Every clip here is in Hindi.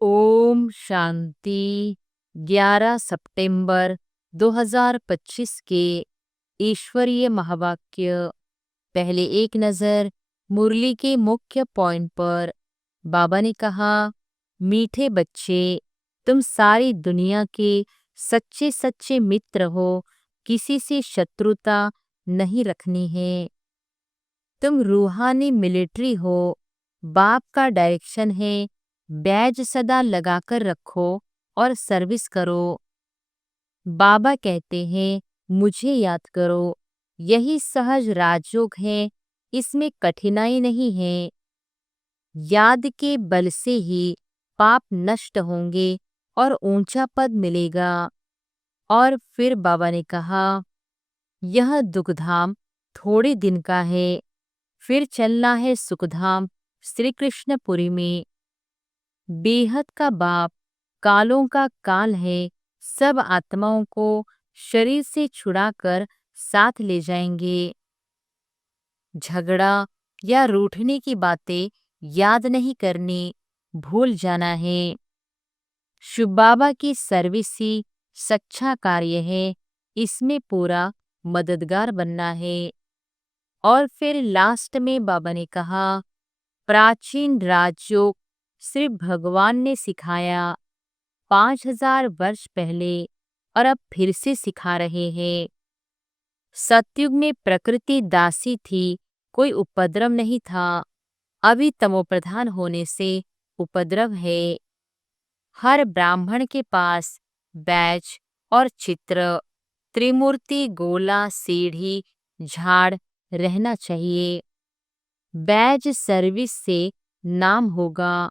ओम शांति। 11 सितंबर 2025 के ईश्वरीय महावाक्य। पहले एक नज़र मुरली के मुख्य पॉइंट पर। बाबा ने कहा, मीठे बच्चे, तुम सारी दुनिया के सच्चे सच्चे मित्र हो, किसी से शत्रुता नहीं रखनी है। तुम रूहानी मिलिट्री हो, बाप का डायरेक्शन है, बैज सदा लगाकर रखो और सर्विस करो। बाबा कहते हैं, मुझे याद करो, यही सहज राजयोग है, इसमें कठिनाई नहीं है। याद के बल से ही पाप नष्ट होंगे और ऊंचा पद मिलेगा। और फिर बाबा ने कहा, यह दुखधाम थोड़े दिन का है, फिर चलना है सुखधाम श्री कृष्णपुरी में। बेहद का बाप कालों का काल है, सब आत्माओं को शरीर से छुड़ाकर साथ ले जाएंगे। झगड़ा या रूठने की बातें याद नहीं करनी, भूल जाना है। शिव बाबा की सर्विस ही सच्चा कार्य है, इसमें पूरा मददगार बनना है। और फिर लास्ट में बाबा ने कहा, प्राचीन राजयोग सिर्फ भगवान ने सिखाया 5000 वर्ष पहले, और अब फिर से सिखा रहे हैं। सतयुग में प्रकृति दासी थी, कोई उपद्रव नहीं था। अभी तमोप्रधान होने से उपद्रव है। हर ब्राह्मण के पास बैज और चित्र, त्रिमूर्ति, गोला, सीढ़ी, झाड़ रहना चाहिए। बैज सर्विस से नाम होगा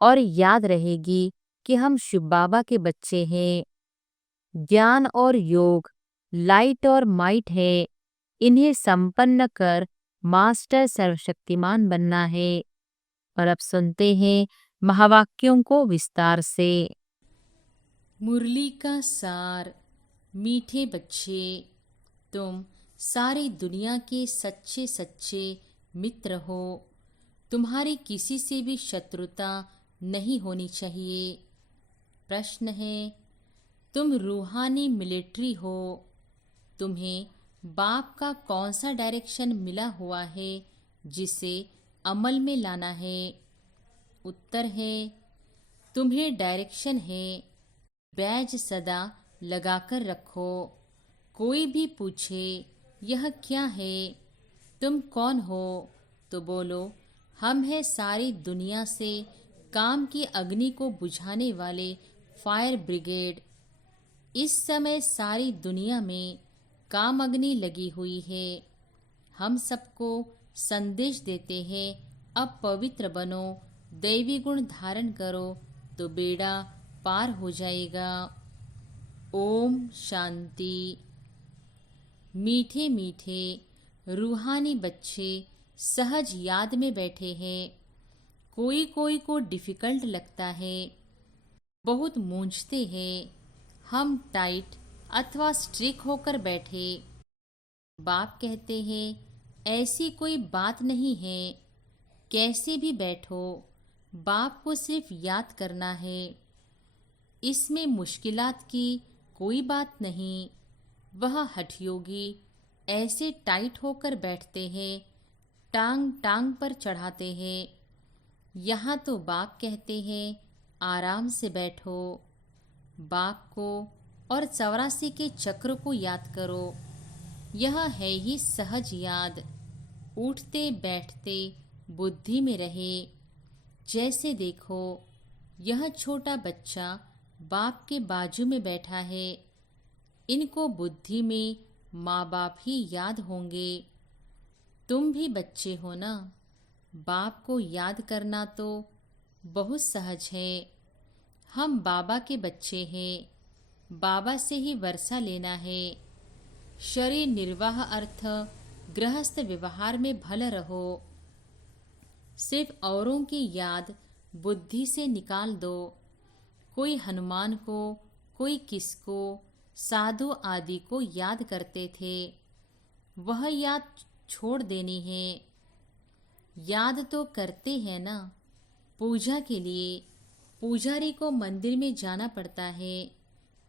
और याद रहेगी कि हम शिव बाबा के बच्चे हैं। ज्ञान और योग, लाइट और माइट है, इन्हें संपन्न कर मास्टर सर्वशक्तिमान बनना है। और अब सुनते हैं महावाक्यों को विस्तार से। मुरली का सार। मीठे बच्चे, तुम सारी दुनिया के सच्चे सच्चे मित्र हो। तुम्हारी किसी से भी शत्रुता नहीं होनी चाहिए। प्रश्न है, तुम रूहानी मिलिट्री हो, तुम्हें बाप का कौन सा डायरेक्शन मिला हुआ है जिसे अमल में लाना है? उत्तर है, तुम्हें डायरेक्शन है, बैज सदा लगाकर रखो। कोई भी पूछे यह क्या है, तुम कौन हो, तो बोलो, हम हैं सारी दुनिया से काम की अग्नि को बुझाने वाले फायर ब्रिगेड। इस समय सारी दुनिया में काम अग्नि लगी हुई है। हम सबको संदेश देते हैं, अब पवित्र बनो, दैवी गुण धारण करो तो बेड़ा पार हो जाएगा। ओम शांति। मीठे मीठे रूहानी बच्चे सहज याद में बैठे हैं। कोई कोई को डिफिकल्ट लगता है, बहुत मूंझते हैं। हम टाइट अथवा स्ट्रिक होकर बैठे। बाप कहते हैं, ऐसी कोई बात नहीं है, कैसे भी बैठो, बाप को सिर्फ याद करना है। इसमें मुश्किलात की कोई बात नहीं। वह हठयोगी ऐसे टाइट होकर बैठते हैं, टांग टांग पर चढ़ाते हैं। यहाँ तो बाप कहते हैं, आराम से बैठो। बाप को और 84 के चक्र को याद करो। यह है ही सहज याद। उठते बैठते बुद्धि में रहे। जैसे देखो, यह छोटा बच्चा बाप के बाजू में बैठा है। इनको बुद्धि में माँ बाप ही याद होंगे। तुम भी बच्चे हो ना, बाप को याद करना तो बहुत सहज है। हम बाबा के बच्चे हैं, बाबा से ही वर्षा लेना है। शरीर निर्वाह अर्थ गृहस्थ व्यवहार में भल रहो। सिर्फ औरों की याद बुद्धि से निकाल दो। कोई हनुमान को, कोई किसको, साधु आदि को याद करते थे, वह याद छोड़ देनी है। याद तो करते हैं ना, पूजा के लिए, पुजारी को मंदिर में जाना पड़ता है,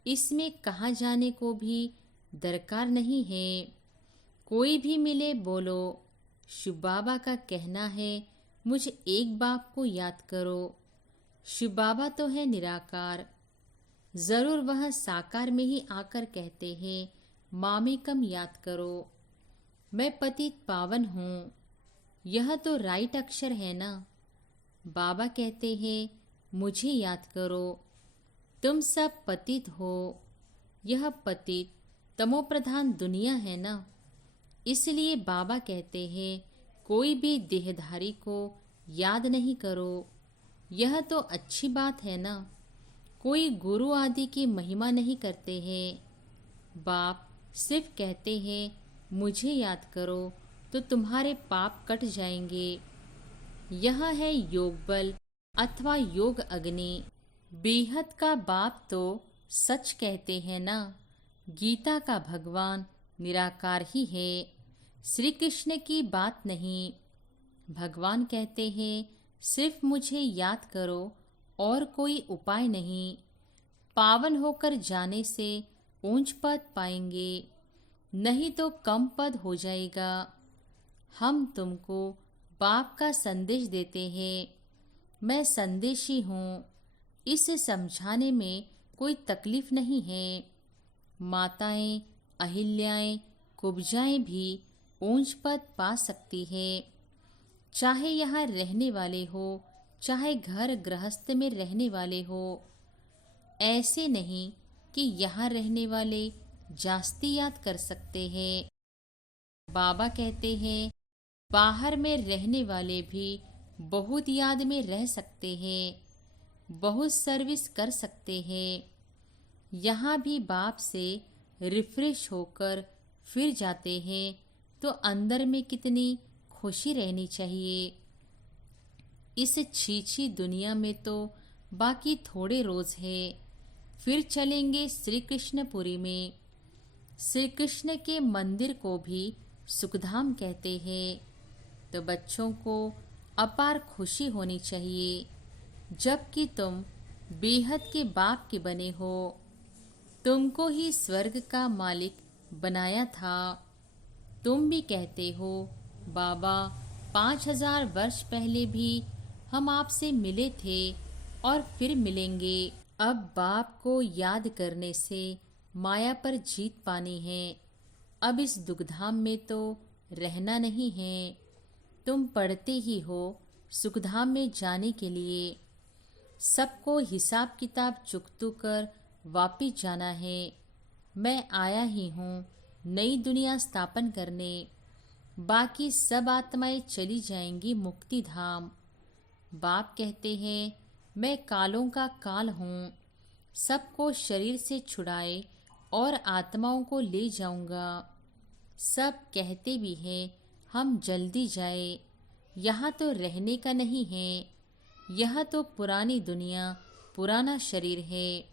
इसमें कहाँ जाने को भी दरकार नहीं है। कोई भी मिले बोलो, शिव बाबा का कहना है मुझे एक बाप को याद करो। शिव बाबा तो है निराकार, जरूर वह साकार में ही आकर कहते हैं मामेकम याद करो। मैं पतित पावन हूँ, यह तो राइट अक्षर है ना। बाबा कहते हैं मुझे याद करो, तुम सब पतित हो। यह पतित तमोप्रधान दुनिया है ना, इसलिए बाबा कहते हैं कोई भी देहधारी को याद नहीं करो। यह तो अच्छी बात है ना। कोई गुरु आदि की महिमा नहीं करते हैं। बाप सिर्फ कहते हैं मुझे याद करो तो तुम्हारे पाप कट जाएंगे। यह है योग बल अथवा योग अग्नि। बेहद का बाप तो सच कहते हैं ना। गीता का भगवान निराकार ही है, श्री कृष्ण की बात नहीं। भगवान कहते हैं सिर्फ मुझे याद करो और कोई उपाय नहीं। पावन होकर जाने से ऊंच पद पाएंगे, नहीं तो कम पद हो जाएगा। हम तुमको बाप का संदेश देते हैं, मैं संदेशी हूँ। इसे समझाने में कोई तकलीफ नहीं है। माताएं, अहिल्याएं, कुब्जाएं भी ऊंच पद पा सकती है, चाहे यहाँ रहने वाले हो, चाहे घर गृहस्थ में रहने वाले हो। ऐसे नहीं कि यहाँ रहने वाले जास्ती याद कर सकते हैं। बाबा कहते हैं बाहर में रहने वाले भी बहुत याद में रह सकते हैं, बहुत सर्विस कर सकते हैं। यहाँ भी बाप से रिफ्रेश होकर फिर जाते हैं तो अंदर में कितनी खुशी रहनी चाहिए। इस छीछी दुनिया में तो बाकी थोड़े रोज है, फिर चलेंगे श्री कृष्णपुरी में। श्री कृष्ण के मंदिर को भी सुखधाम कहते हैं। तो बच्चों को अपार खुशी होनी चाहिए, जबकि तुम बेहद के बाप के बने हो। तुमको ही स्वर्ग का मालिक बनाया था। तुम भी कहते हो बाबा 5000 वर्ष पहले भी हम आपसे मिले थे और फिर मिलेंगे। अब बाप को याद करने से माया पर जीत पानी है। अब इस दुखधाम में तो रहना नहीं है। तुम पढ़ते ही हो सुखधाम में जाने के लिए। सबको हिसाब किताब चुकतू कर वापिस जाना है। मैं आया ही हूँ नई दुनिया स्थापन करने। बाकी सब आत्माएं चली जाएंगी मुक्ति धाम। बाप कहते हैं मैं कालों का काल हूँ, सबको शरीर से छुड़ाए और आत्माओं को ले जाऊंगा। सब कहते भी हैं हम जल्दी जाए, यहाँ तो रहने का नहीं है। यह तो पुरानी दुनिया, पुराना शरीर है।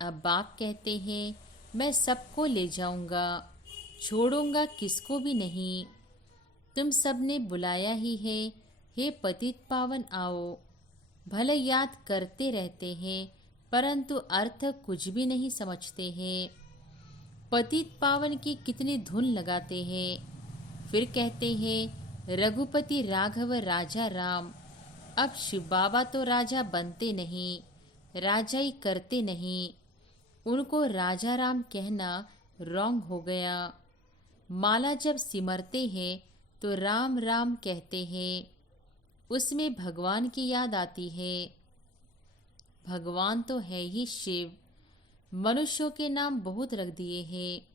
अब बाप कहते हैं मैं सबको ले जाऊंगा, छोड़ूंगा किसको भी नहीं। तुम सबने बुलाया ही है, हे पतित पावन आओ। भले याद करते रहते हैं परंतु अर्थ कुछ भी नहीं समझते हैं। पतित पावन की कितनी धुन लगाते हैं, फिर कहते हैं रघुपति राघव राजा राम। अब शिव बाबा तो राजा बनते नहीं, राजा ही करते नहीं। उनको राजा राम कहना रॉन्ग हो गया। माला जब सिमरते हैं तो राम राम कहते हैं, उसमें भगवान की याद आती है। भगवान तो है ही शिव। मनुष्यों के नाम बहुत रख दिए हैं।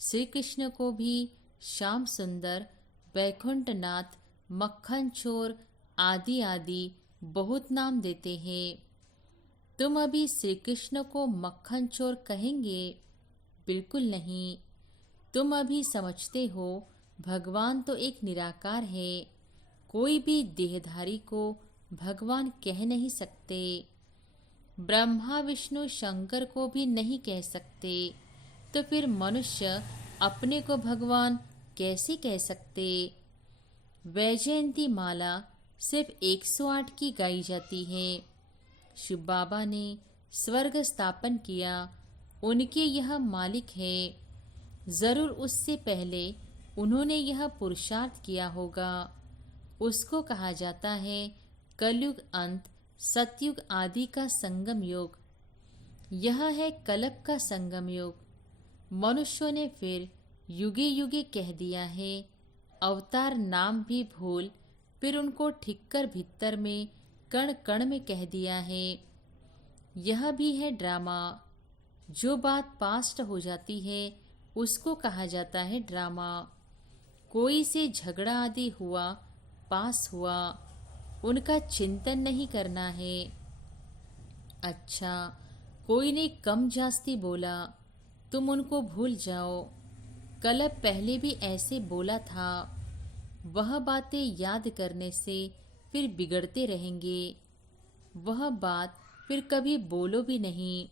श्री कृष्ण को भी श्याम सुंदर, बैकुंठनाथ, मक्खन चोर आदि आदि बहुत नाम देते हैं। तुम अभी श्री कृष्ण को मक्खन चोर कहेंगे? बिल्कुल नहीं। तुम अभी समझते हो भगवान तो एक निराकार है। कोई भी देहधारी को भगवान कह नहीं सकते। ब्रह्मा विष्णु शंकर को भी नहीं कह सकते, तो फिर मनुष्य अपने को भगवान कैसे कह सकते? वैजयंती माला सिर्फ 108 की गाई जाती है। शिव बाबा ने स्वर्ग स्थापन किया, उनके यह मालिक है। जरूर उससे पहले उन्होंने यह पुरुषार्थ किया होगा। उसको कहा जाता है कलयुग अंत, सतयुग आदि का संगम योग। यह है कलप का संगम योग। मनुष्यों ने फिर युगे युगे कह दिया है, अवतार नाम भी भूल, फिर उनको ठीक कर भीतर में कण कण में कह दिया है। यह भी है ड्रामा। जो बात पास्ट हो जाती है उसको कहा जाता है ड्रामा। कोई से झगड़ा आदि हुआ, पास हुआ, उनका चिंतन नहीं करना है। अच्छा, कोई ने कम जास्ती बोला, तुम उनको भूल जाओ। कल पहले भी ऐसे बोला था। वह बातें याद करने से फिर बिगड़ते रहेंगे। वह बात फिर कभी बोलो भी नहीं।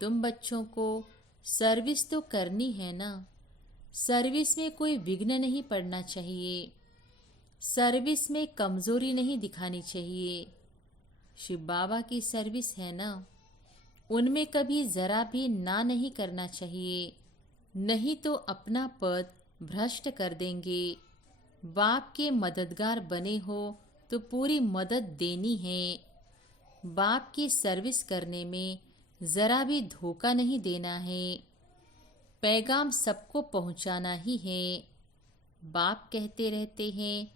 तुम बच्चों को सर्विस तो करनी है ना। सर्विस में कोई विघ्न नहीं पड़ना चाहिए। सर्विस में कमजोरी नहीं दिखानी चाहिए। शिव बाबा की सर्विस है ना, उनमें कभी जरा भी ना नहीं करना चाहिए, नहीं तो अपना पद भ्रष्ट कर देंगे। बाप के मददगार बने हो तो पूरी मदद देनी है। बाप की सर्विस करने में जरा भी धोखा नहीं देना है। पैगाम सबको पहुंचाना ही है। बाप कहते रहते हैं,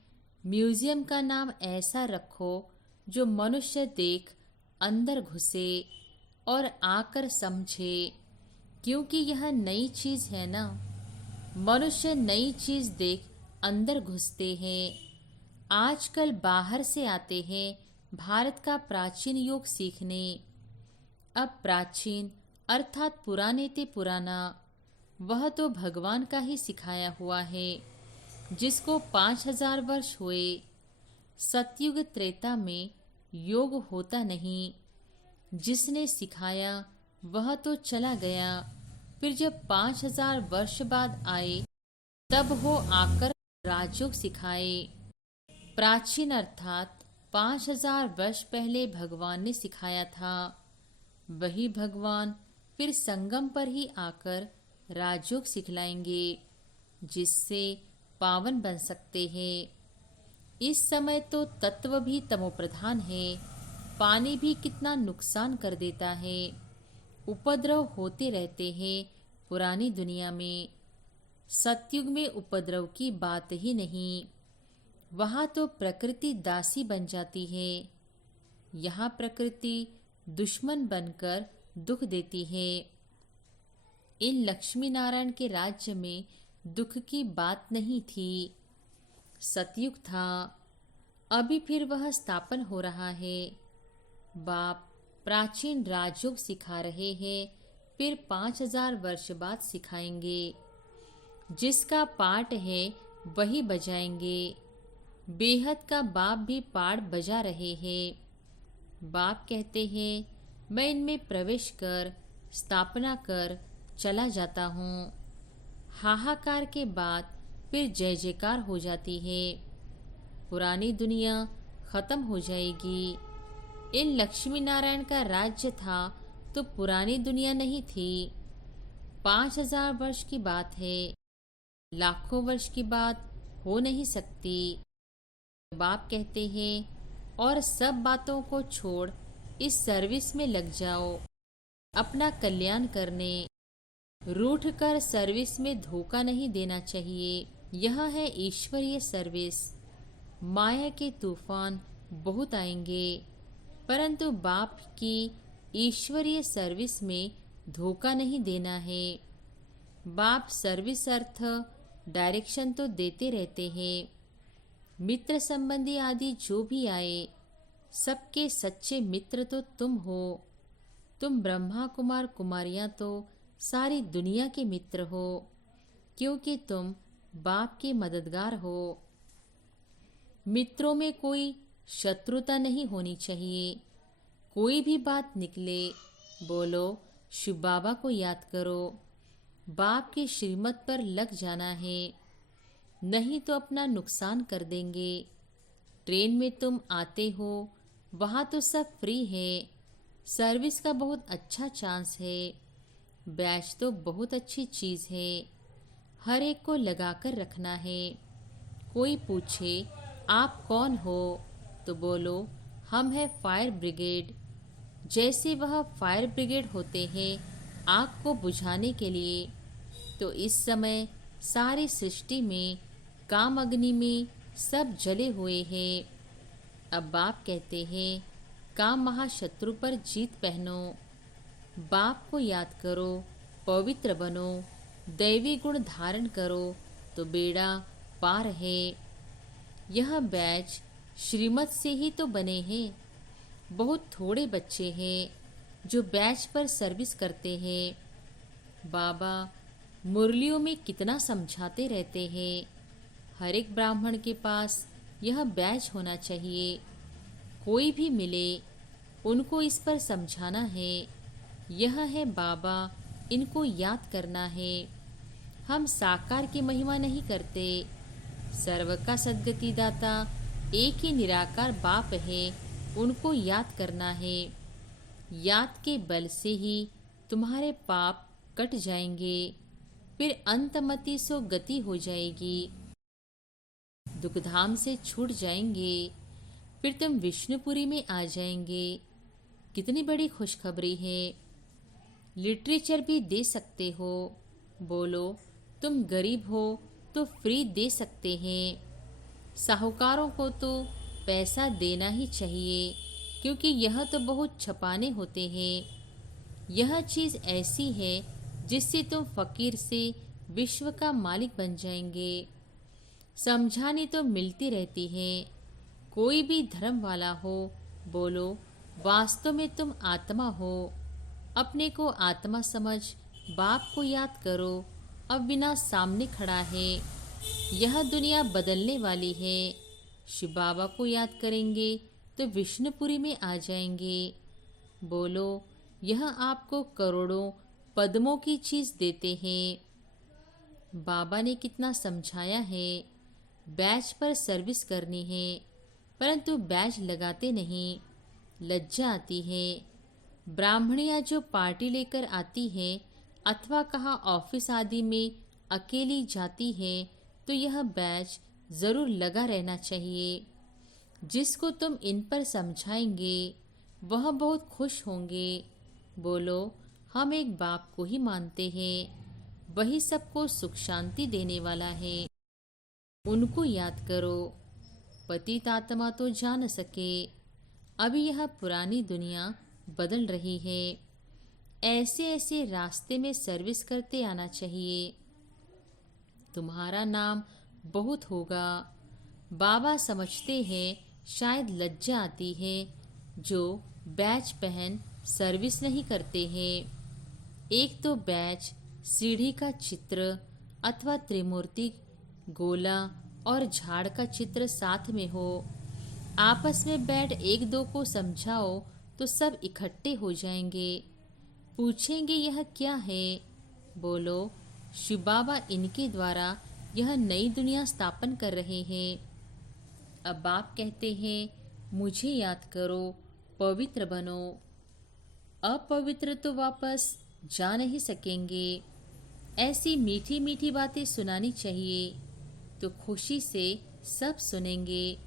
म्यूजियम का नाम ऐसा रखो जो मनुष्य देख अंदर घुसे और आकर समझे, क्योंकि यह नई चीज है ना। मनुष्य नई चीज देख अंदर घुसते हैं। आजकल बाहर से आते हैं भारत का प्राचीन योग सीखने। अब प्राचीन अर्थात पुराने ते पुराना, वह तो भगवान का ही सिखाया हुआ है, जिसको 5000 वर्ष हुए। सतयुग त्रेता में योग होता नहीं। जिसने सिखाया वह तो चला गया। फिर जब 5000 वर्ष बाद आए तब हो आकर राजयोग सिखाए। प्राचीन अर्थात 5000 वर्ष पहले भगवान ने सिखाया था। वही भगवान फिर संगम पर ही आकर राजयोग सिखलाएंगे, जिससे पावन बन सकते हैं। इस समय तो तत्व भी तमोप्रधान है। पानी भी कितना नुकसान कर देता है। उपद्रव होते रहते हैं पुरानी दुनिया में। सतयुग में उपद्रव की बात ही नहीं। वहाँ तो प्रकृति दासी बन जाती है। यहाँ प्रकृति दुश्मन बनकर दुख देती है। इन लक्ष्मी नारायण के राज्य में दुख की बात नहीं थी। सतयुग था, अभी फिर वह स्थापन हो रहा है। बाप प्राचीन राजयोग सिखा रहे हैं, फिर 5000 वर्ष बाद सिखाएंगे। जिसका पाठ है वही बजाएंगे। बेहद का बाप भी पाठ बजा रहे हैं। बाप कहते हैं, मैं इनमें प्रवेश कर स्थापना कर चला जाता हूँ। हाहाकार के बाद फिर जय जयकार हो जाती है। पुरानी दुनिया खत्म हो जाएगी। इन लक्ष्मी नारायण का राज्य था तो पुरानी दुनिया नहीं थी। 5000 वर्ष की बात है, लाखों वर्ष की बात हो नहीं सकती। बाप कहते हैं, और सब बातों को छोड़ इस सर्विस में लग जाओ, अपना कल्याण करने। रूठ कर सर्विस में धोखा नहीं देना चाहिए। यह है ईश्वरीय सर्विस। माया के तूफान बहुत आएंगे, परंतु बाप की ईश्वरीय सर्विस में धोखा नहीं देना है। बाप सर्विस अर्थ डायरेक्शन तो देते रहते हैं। मित्र संबंधी आदि जो भी आए, सबके सच्चे मित्र तो तुम हो। तुम ब्रह्मा कुमार कुमारियां तो सारी दुनिया के मित्र हो, क्योंकि तुम बाप के मददगार हो। मित्रों में कोई शत्रुता नहीं होनी चाहिए। कोई भी बात निकले, बोलो शिव बाबा को याद करो। बाप के श्रीमत पर लग जाना है, नहीं तो अपना नुकसान कर देंगे। ट्रेन में तुम आते हो वहाँ तो सब फ्री है। सर्विस का बहुत अच्छा चांस है। बैच तो बहुत अच्छी चीज़ है। हर एक को लगा कर रखना है। कोई पूछे आप कौन हो, तो बोलो हम हैं फायर ब्रिगेड। जैसे वह फायर ब्रिगेड होते हैं आग को बुझाने के लिए, तो इस समय सारी सृष्टि में, काम अग्नि में सब जले हुए हैं। अब बाप कहते हैं काम महाशत्रु पर जीत पहनो। बाप को याद करो, पवित्र बनो, दैवी गुण धारण करो, तो बेड़ा पार है। यह बैच श्रीमत से ही तो बने हैं। बहुत थोड़े बच्चे हैं जो बैच पर सर्विस करते हैं। बाबा मुरलियों में कितना समझाते रहते हैं। हर एक ब्राह्मण के पास यह बैच होना चाहिए। कोई भी मिले उनको इस पर समझाना है। यह है बाबा, इनको याद करना है। हम साकार की महिमा नहीं करते। सर्व का सद्गति दाता एक ही निराकार बाप है, उनको याद करना है। याद के बल से ही तुम्हारे पाप कट जाएंगे, फिर अंतमति सो गति हो जाएगी। दुखधाम से छूट जाएंगे, फिर तुम विष्णुपुरी में आ जाएंगे। कितनी बड़ी खुशखबरी है। लिटरेचर भी दे सकते हो। बोलो तुम गरीब हो तो फ्री दे सकते हैं। साहूकारों को तो पैसा देना ही चाहिए, क्योंकि यह तो बहुत छपाने होते हैं। यह चीज़ ऐसी है जिससे तुम फकीर से विश्व का मालिक बन जाएंगे। समझानी तो मिलती रहती है। कोई भी धर्म वाला हो, बोलो वास्तव में तुम आत्मा हो। अपने को आत्मा समझ बाप को याद करो। अब बिना सामने खड़ा है। यह दुनिया बदलने वाली है। शिव बाबा को याद करेंगे तो विष्णुपुरी में आ जाएंगे। बोलो यह आपको करोड़ों पद्मों की चीज देते हैं। बाबा ने कितना समझाया है। बैच पर सर्विस करनी है, परंतु बैच लगाते नहीं। लज्जा आती है। ब्राह्मणियाँ जो पार्टी लेकर आती है अथवा कहाँ ऑफिस आदि में अकेली जाती है, तो यह बैच जरूर लगा रहना चाहिए। जिसको तुम इन पर समझाएंगे वह बहुत खुश होंगे। बोलो हम एक बाप को ही मानते हैं, वही सबको सुख शांति देने वाला है। उनको याद करो। पतित आत्मा तो जा न सके। अभी यह पुरानी दुनिया बदल रही है। ऐसे ऐसे रास्ते में सर्विस करते आना चाहिए। तुम्हारा नाम बहुत होगा। बाबा समझते हैं शायद लज्जा आती है जो बैच पहन सर्विस नहीं करते हैं। एक तो बैच सीढ़ी का चित्र अथवा त्रिमूर्ति, गोला और झाड़ का चित्र साथ में हो। आपस में बैठ एक दो को समझाओ तो सब इकट्ठे हो जाएंगे। पूछेंगे यह क्या है। बोलो शिव बाबा इनके द्वारा यह नई दुनिया स्थापन कर रहे हैं। अब बाप कहते हैं मुझे याद करो, पवित्र बनो। अपवित्र तो वापस जा नहीं सकेंगे। ऐसी मीठी मीठी बातें सुनानी चाहिए तो खुशी से सब सुनेंगे,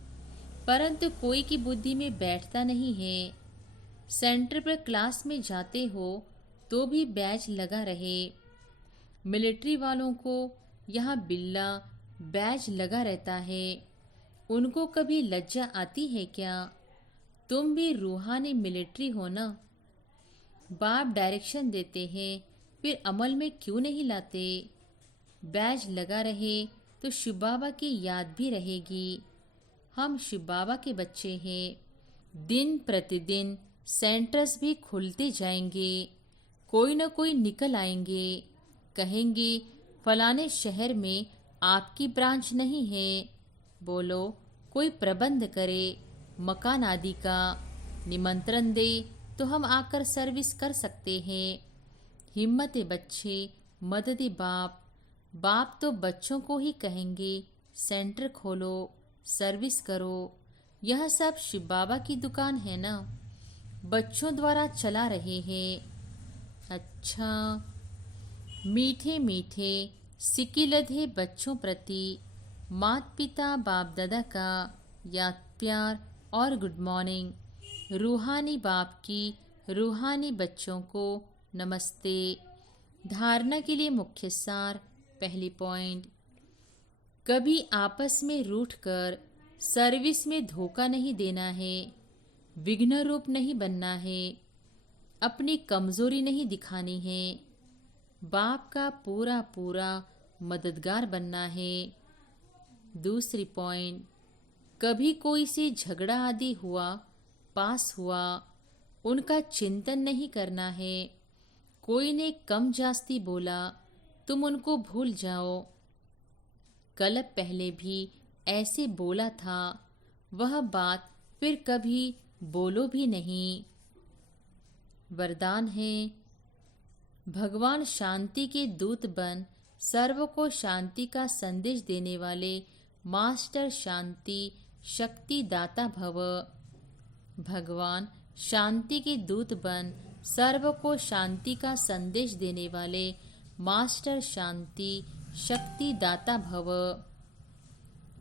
परंतु कोई की बुद्धि में बैठता नहीं है। सेंटर पर क्लास में जाते हो तो भी बैच लगा रहे। मिलिट्री वालों को यहाँ बिल्ला बैच लगा रहता है। उनको कभी लज्जा आती है क्या? तुम भी रूहानी मिलिट्री हो ना। बाप डायरेक्शन देते हैं, फिर अमल में क्यों नहीं लाते? बैच लगा रहे तो शिव बाबा की याद भी रहेगी। हम शिव बाबा के बच्चे हैं। दिन प्रतिदिन सेंटर्स भी खुलते जाएंगे। कोई न कोई निकल आएंगे, कहेंगे फलाने शहर में आपकी ब्रांच नहीं है। बोलो कोई प्रबंध करे, मकान आदि का निमंत्रण दे तो हम आकर सर्विस कर सकते हैं। हिम्मत बच्चे, मदद बाप। बाप तो बच्चों को ही कहेंगे सेंटर खोलो, सर्विस करो। यह सब शिव बाबा की दुकान है ना, बच्चों द्वारा चला रहे हैं। अच्छा। मीठे मीठे सिकिलधे बच्चों प्रति माता पिता बाप दादा का याद प्यार और गुड मॉर्निंग। रूहानी बाप की रूहानी बच्चों को नमस्ते। धारणा के लिए मुख्य सार। पहली पॉइंट, कभी आपस में रूठकर सर्विस में धोखा नहीं देना है, विघ्न रूप नहीं बनना है, अपनी कमजोरी नहीं दिखानी है, बाप का पूरा पूरा मददगार बनना है। दूसरी पॉइंट, कभी कोई से झगड़ा आदि हुआ, पास हुआ, उनका चिंतन नहीं करना है। कोई ने कम जास्ती बोला, तुम उनको भूल जाओ। कल पहले भी ऐसे बोला था, वह बात फिर कभी बोलो भी नहीं। वरदान है, भगवान शांति के दूत बन सर्व को शांति का संदेश देने वाले मास्टर शांति शक्ति दाता भव। भगवान शांति के दूत बन सर्व को शांति का संदेश देने वाले मास्टर शांति शक्ति दाता भव।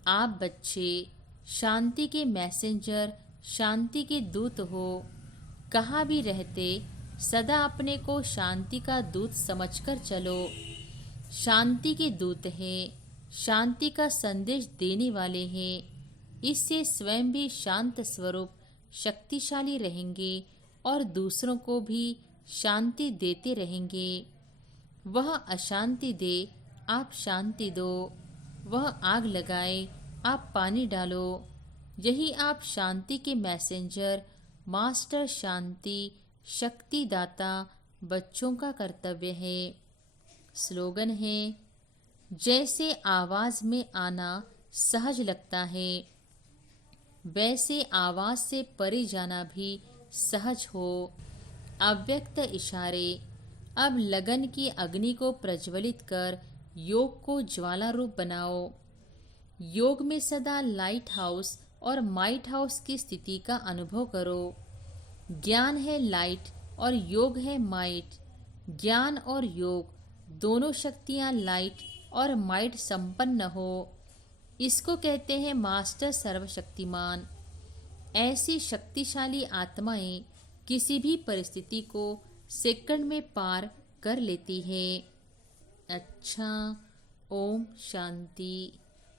आप बच्चे शांति के मैसेंजर, शांति के दूत हो। कहाँ भी रहते सदा अपने को शांति का दूत समझकर चलो। शांति के दूत हैं, शांति का संदेश देने वाले हैं। इससे स्वयं भी शांत स्वरूप शक्तिशाली रहेंगे और दूसरों को भी शांति देते रहेंगे। वह अशांति दे, आप शांति दो। वह आग लगाए, आप पानी डालो। यही आप शांति के मैसेंजर, मास्टर शांति शक्ति दाता बच्चों का कर्तव्य है। स्लोगन है, जैसे आवाज में आना सहज लगता है, वैसे आवाज से परे जाना भी सहज हो। अव्यक्त इशारे। अब लगन की अग्नि को प्रज्वलित कर योग को ज्वाला रूप बनाओ। योग में सदा लाइट हाउस और माइट हाउस की स्थिति का अनुभव करो। ज्ञान है लाइट और योग है माइट। ज्ञान और योग दोनों शक्तियां लाइट और माइट संपन्न हो। इसको कहते हैं मास्टर सर्वशक्तिमान। ऐसी शक्तिशाली आत्माएं किसी भी परिस्थिति को सेकंड में पार कर लेती है। अच्छा, ओम शांति।